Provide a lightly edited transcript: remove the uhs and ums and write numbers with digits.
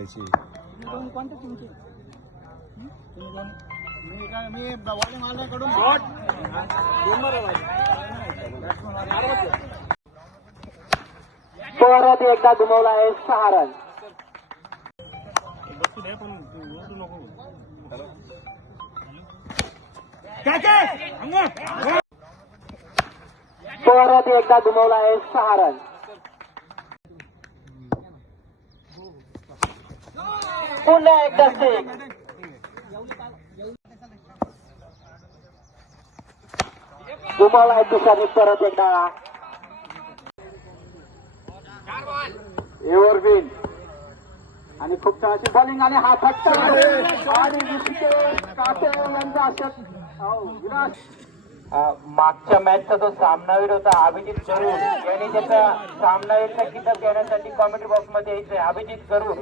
कोणते तुमचे मी बवाले मारण्याकडून परत एकदा दुमवला आहे 6 रन. परत एकदा दुमवला आहे 6 रन. पुन्हा एकदा सिक्स. दुमवला आहे तुषारने परत एकदा. एव्हरविन आणि खूप छान अशी बॉलिंग आणि हा फटका आणि मागच्या मॅचचा जो सामनावीर होता अभिजित गरुड यांनी त्याचा सामनावीरचा किताब घेण्यासाठी कॉमेंट्री बॉक्स मध्ये यायचंय. अभिजित गरुड